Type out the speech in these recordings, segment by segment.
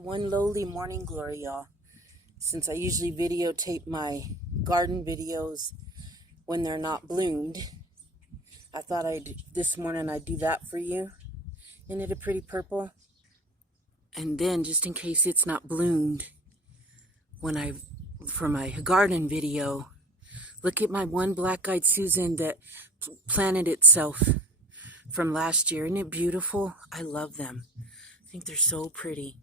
One lowly morning glory, y'all. Since I usually videotape my garden videos when they're not bloomed, I thought this morning I'd do that for you. Isn't it a pretty purple? And then, just in case it's not bloomed, for my garden video, look at my one black-eyed Susan that planted itself from last year. Isn't it beautiful? I love them. I think they're so pretty.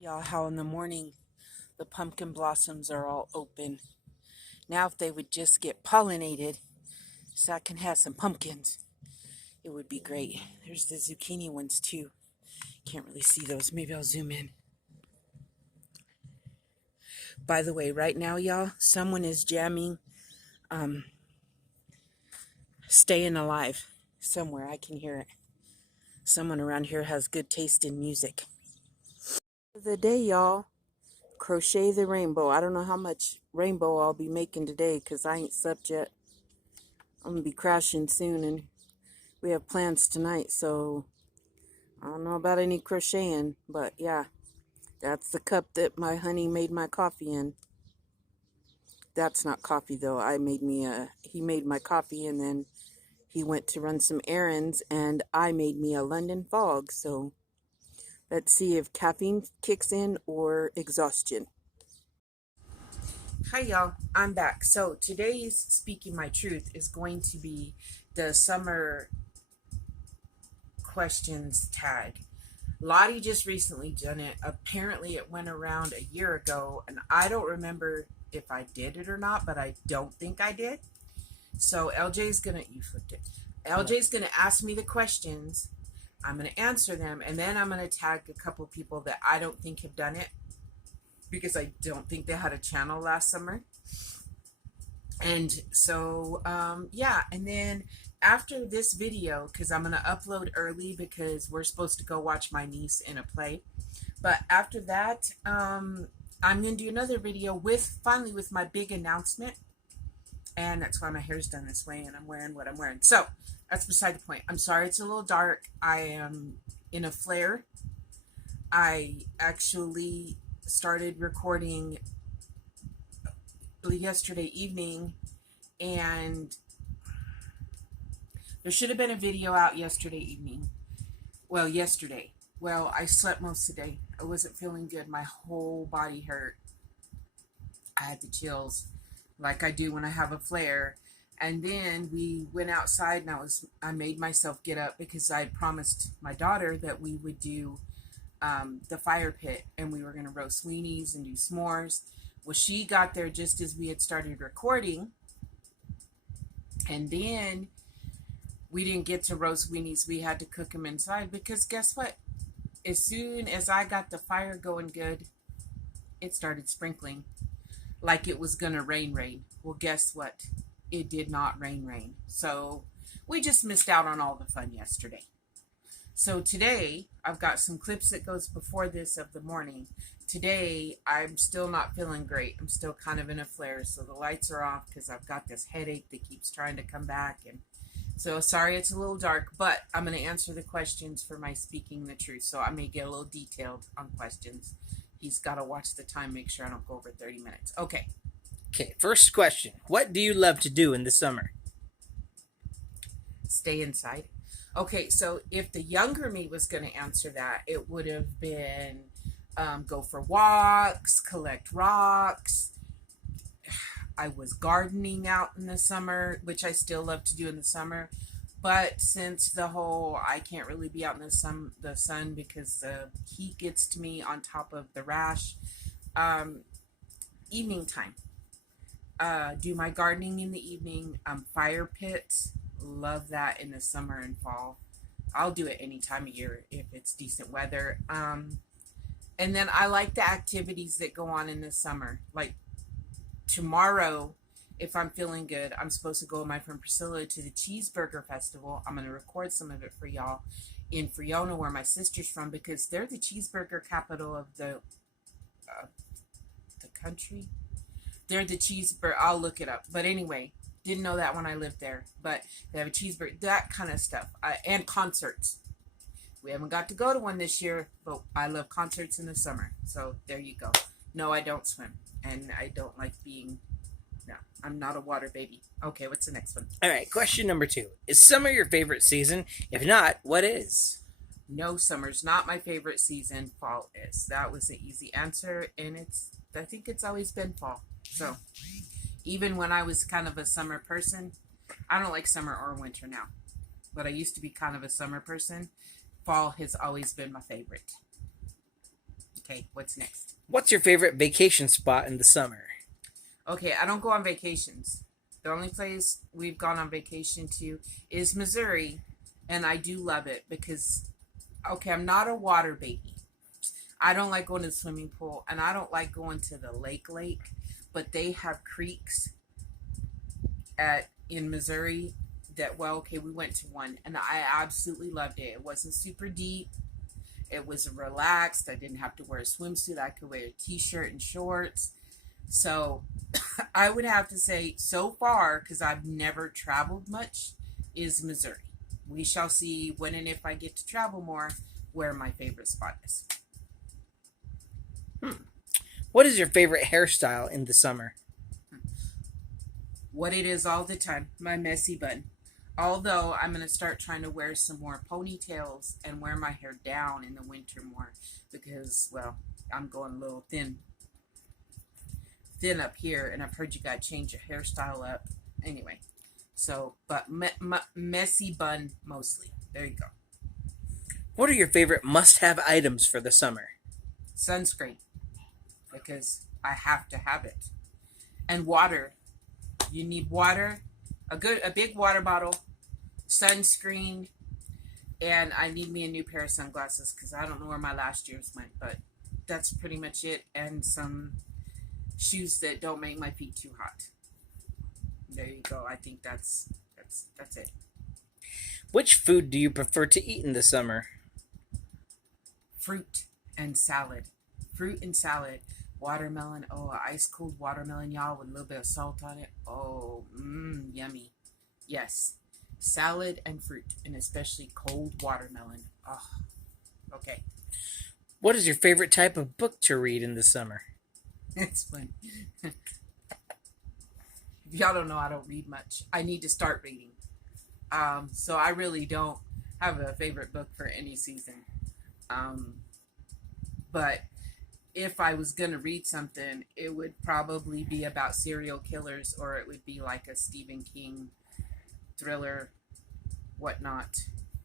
Y'all, how in the morning the pumpkin blossoms are all open. Now if they would just get pollinated so I can have some pumpkins, it would be great. There's the zucchini ones too. Can't really see those. Maybe I'll zoom in. By the way, right now, y'all, someone is jamming Staying Alive somewhere. I can hear it. Someone around here has good taste in music. The day, y'all, crochet the rainbow. I don't know how much rainbow I'll be making today because I ain't slept yet. I'm gonna be crashing soon, and we have plans tonight, so I don't know about any crocheting, but yeah, that's the cup that my honey made my coffee in. That's not coffee though. He made my coffee, and then he went to run some errands, and I made me a London fog. So let's see if caffeine kicks in or exhaustion. Hi y'all, I'm back. So today's Speaking My Truth is going to be the summer questions tag. Lottie just recently done it. Apparently it went around a year ago, and I don't remember if I did it or not, but I don't think I did. So LJ's gonna, you flipped it. LJ's gonna ask me the questions. I'm gonna answer them, and then I'm gonna tag a couple people that I don't think have done it, because I don't think they had a channel last summer. And so, yeah. And then after this video, because I'm going to upload early because we're supposed to go watch my niece in a play. But after that, I'm going to do another video finally with my big announcement. And that's why my hair's done this way and I'm wearing what I'm wearing. So that's beside the point. I'm sorry it's a little dark. I am in a flare. I actually started recording yesterday evening, and there should have been a video out yesterday evening. Well, yesterday. Well, I slept most of the day. I wasn't feeling good. My whole body hurt. I had the chills like I do when I have a flare. And then we went outside, and I made myself get up because I had promised my daughter that we would do the fire pit, and we were going to roast weenies and do s'mores. Well, she got there just as we had started recording, and then we didn't get to roast weenies. We had to cook them inside because guess what? As soon as I got the fire going good, it started sprinkling like it was going to rain. Well, guess what? It did not rain. So we just missed out on all the fun yesterday. So today, I've got some clips that goes before this of the morning. Today, I'm still not feeling great. I'm still kind of in a flare, so the lights are off because I've got this headache that keeps trying to come back. And so sorry it's a little dark, but I'm going to answer the questions for my Speaking the Truth. So I may get a little detailed on questions. He's got to watch the time, make sure I don't go over 30 minutes. Okay, first question. What do you love to do in the summer? Stay inside. Okay, so if the younger me was going to answer that, it would have been go for walks, collect rocks. I was gardening out in the summer, which I still love to do in the summer. But since I can't really be out in the sun because the heat gets to me on top of the rash, evening time. Do my gardening in the evening. Fire pits. Love that in the summer and fall. I'll do it any time of year if it's decent weather. And then I like the activities that go on in the summer. Like tomorrow, if I'm feeling good, I'm supposed to go with my friend Priscilla to the Cheeseburger Festival. I'm going to record some of it for y'all in Friona, where my sister's from, because they're the cheeseburger capital of the country. They're the cheeseburger. I'll look it up. But anyway, didn't know that when I lived there. But they have a cheeseburger, that kind of stuff. And concerts. We haven't got to go to one this year, but I love concerts in the summer. So there you go. No, I don't swim. And I don't like being. No, I'm not a water baby. Okay, what's the next one? All right, question number 2. Is summer your favorite season? If not, what is? No, summer's not my favorite season. Fall is. That was the easy answer. And I think it's always been fall. So even when I was kind of a summer person, I don't like summer or winter now. But I used to be kind of a summer person. Fall has always been my favorite. Okay, what's next? What's your favorite vacation spot in the summer? Okay, I don't go on vacations. The only place we've gone on vacation to is Missouri, and I do love it because, okay, I'm not a water baby. I don't like going to the swimming pool, and I don't like going to the lake, but they have creeks in Missouri that, well, okay, we went to one, and I absolutely loved it. It wasn't super deep. It was relaxed. I didn't have to wear a swimsuit. I could wear a t-shirt and shorts. So I would have to say, so far, because I've never traveled much, is Missouri. We shall see when and if I get to travel more, where my favorite spot is. What is your favorite hairstyle in the summer? What it is all the time, my messy bun. Although I'm going to start trying to wear some more ponytails and wear my hair down in the winter more because, well, I'm going a little thin up here, and I've heard you got to change your hairstyle up. Anyway, so, but messy bun mostly. There you go. What are your favorite must-have items for the summer? Sunscreen, because I have to have it. And water. You need water, a big water bottle, sunscreen, and I need me a new pair of sunglasses because I don't know where my last year's went, but that's pretty much it. And some shoes that don't make my feet too hot. There you go. I think that's it. Which food do you prefer to eat in the summer? Fruit and salad. Fruit and salad. Watermelon. Oh, ice cold watermelon, y'all, with a little bit of salt on it. Oh, yummy. Yes. Salad and fruit, and especially cold watermelon. Oh, okay. What is your favorite type of book to read in the summer? It's fun. If y'all don't know, I don't read much. I need to start reading. So I really don't have a favorite book for any season. But if I was going to read something, it would probably be about serial killers, or it would be like a Stephen King thriller, whatnot.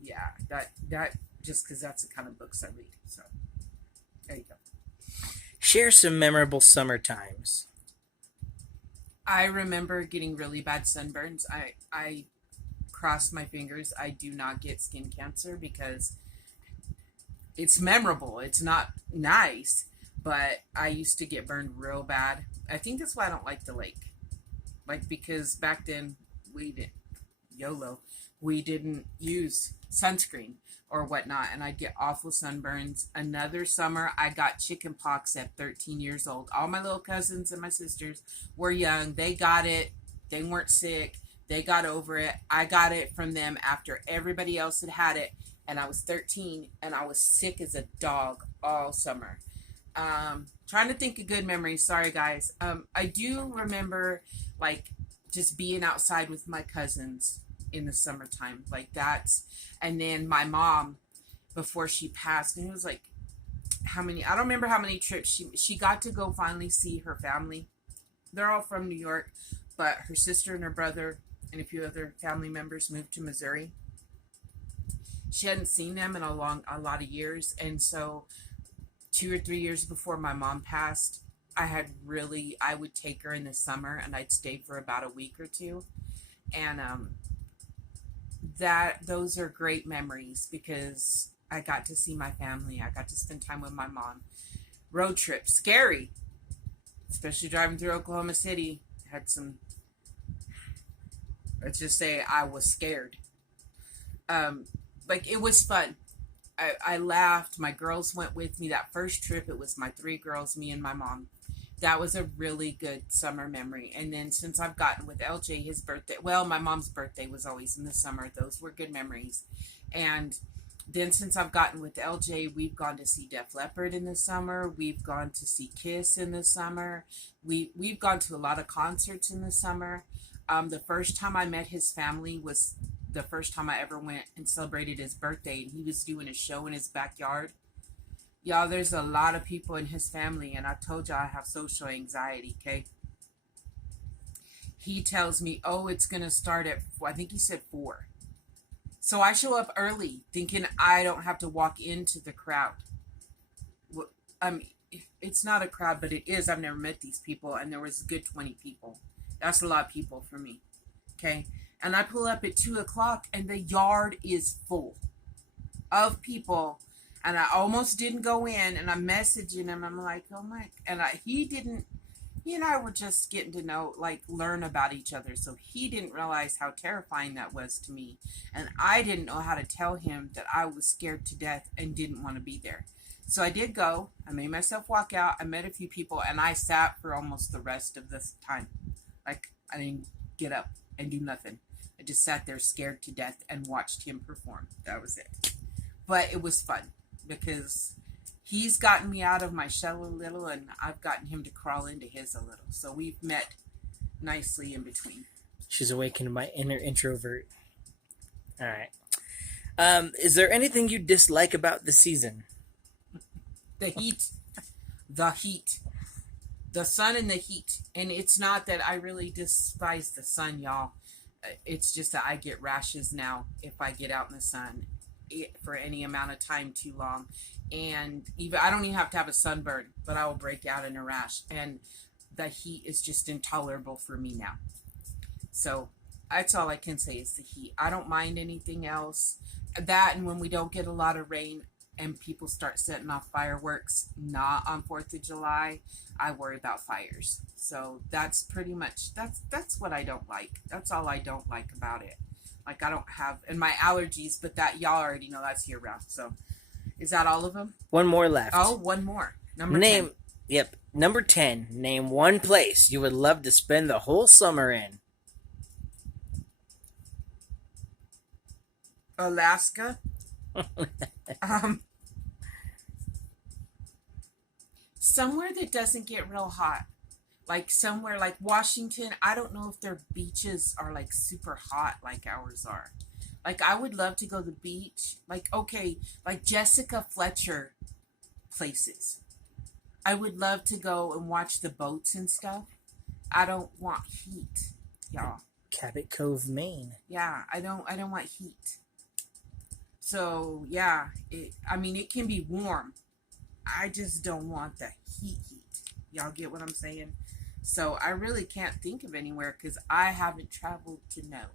Yeah, that just because that's the kind of books I read. So there you go. Share some memorable summer times. I remember getting really bad sunburns. I cross my fingers I do not get skin cancer because it's memorable. It's not nice, but I used to get burned real bad. I think that's why I don't like the lake. Like, because back then we didn't use sunscreen or whatnot, and I'd get awful sunburns. Another summer, I got chicken pox at 13 years old. All my little cousins and my sisters were young. They got it. They weren't sick. They got over it. I got it from them after everybody else had had it, and I was 13, and I was sick as a dog all summer. Trying to think of good memories. Sorry, guys. I do remember, like, just being outside with my cousins in the summertime. Like, that's... And then my mom, before she passed, and it was like, I don't remember how many trips she got to go finally see her family. They're all from New York, but her sister and her brother and a few other family members moved to Missouri. She hadn't seen them in a lot of years, and so 2 or 3 years before my mom passed, I would take her in the summer, and I'd stay for about a week or two, and those are great memories because I got to see my family. I got to spend time with my mom. Road trip, scary, especially driving through Oklahoma City. Let's just say I was scared. It was fun. I laughed. My girls went with me. That first trip, it was my 3 girls, me and my mom. That was a really good summer memory. And then since I've gotten with LJ, his birthday, well, my mom's birthday was always in the summer. Those were good memories. And Then since I've gotten with LJ, we've gone to see Def Leppard in the summer. We've gone to see Kiss in the summer. We've gone to a lot of concerts in the summer. The first time I met his family was the first time I ever went and celebrated his birthday, and he was doing a show in his backyard. Y'all, there's a lot of people in his family, and I told y'all I have social anxiety, okay? He tells me, oh, it's going to start at, I think he said 4. So I show up early thinking I don't have to walk into the crowd. Well, it's not a crowd, but it is. I've never met these people, and there was a good 20 people. That's a lot of people for me, okay? And I pull up at 2 o'clock, and the yard is full of people. And I almost didn't go in, and I'm messaging him. I'm like, oh my, and he and I were just getting to know, like, learn about each other. So he didn't realize how terrifying that was to me. And I didn't know how to tell him that I was scared to death and didn't want to be there. So I did go. I made myself walk out. I met a few people, and I sat for almost the rest of this time. Like, I didn't get up and do nothing. I just sat there scared to death and watched him perform. That was it. But it was fun because he's gotten me out of my shell a little, and I've gotten him to crawl into his a little. So we've met nicely in between. She's awakened my inner introvert. All right. Is there anything you dislike about the season? The heat. The heat. The sun and the heat. And it's not that I really despise the sun, y'all. It's just that I get rashes now if I get out in the sun for any amount of time too long. And even I don't even have to have a sunburn, but I will break out in a rash. And the heat is just intolerable for me now. So that's all I can say is the heat. I don't mind anything else. That, and when we don't get a lot of rain and people start setting off fireworks, not on 4th of July, I worry about fires. So that's pretty much, that's what I don't like. That's all I don't like about it. Like, I don't have, and my allergies, but that, y'all already know that's year round. So is that all of them? One more left. Oh, one more. Number 10. Yep. Number 10. Name one place you would love to spend the whole summer in. Alaska. Somewhere that doesn't get real hot. Like somewhere like Washington. I don't know if their beaches are like super hot like ours are. Like, I would love to go to the beach. Like, okay, like Jessica Fletcher places. I would love to go and watch the boats and stuff. I don't want heat, y'all. Cabot Cove, Maine. Yeah, I don't want heat. So, yeah, it can be warm. I just don't want the heat. Y'all get what I'm saying? So, I really can't think of anywhere because I haven't traveled to know.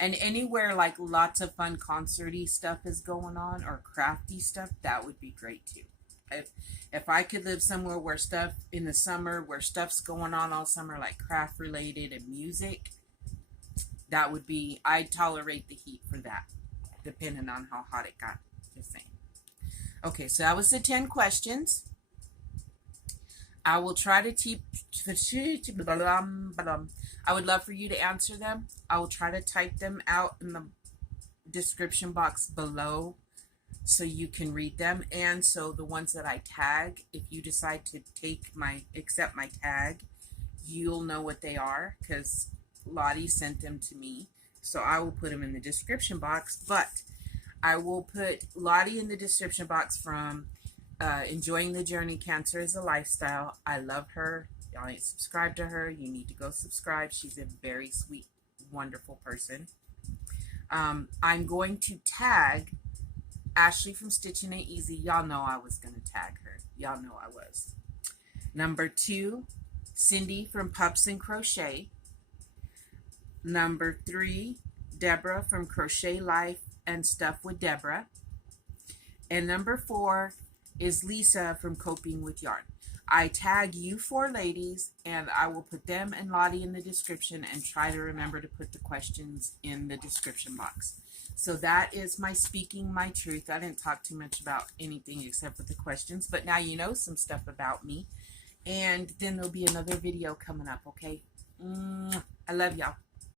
And anywhere like lots of fun concerty stuff is going on or crafty stuff, that would be great too. If I could live somewhere where stuff in the summer, where stuff's going on all summer, like craft related and music, that would be, I'd tolerate the heat for that, depending on how hot it got. Just saying. Okay, so that was the 10 questions. I will try to I would love for you to answer them. I will try to type them out in the description box below so you can read them. And so the ones that I tag, if you decide to accept my tag, you'll know what they are because Lottie sent them to me. So I will put them in the description box, but I will put Lottie in the description box from Enjoying the Journey, Cancer is a Lifestyle. I love her. Y'all ain't subscribed to her. You need to go subscribe. She's a very sweet, wonderful person. I'm going to tag Ashley from Stitchin' Ain't Easy. Y'all know I was going to tag her. Y'all know I was. Number 2, Cindy from Pups and Crochet. Number 3, Debra from Crochet Life and Stuff with Debra. And number 4 is Lisa from Coping with Yarn. I tag you 4 ladies, and I will put them and Lottie in the description and try to remember to put the questions in the description box. So that is my speaking my truth. I didn't talk too much about anything except for the questions, but now you know some stuff about me. And then there'll be another video coming up, okay? I love y'all.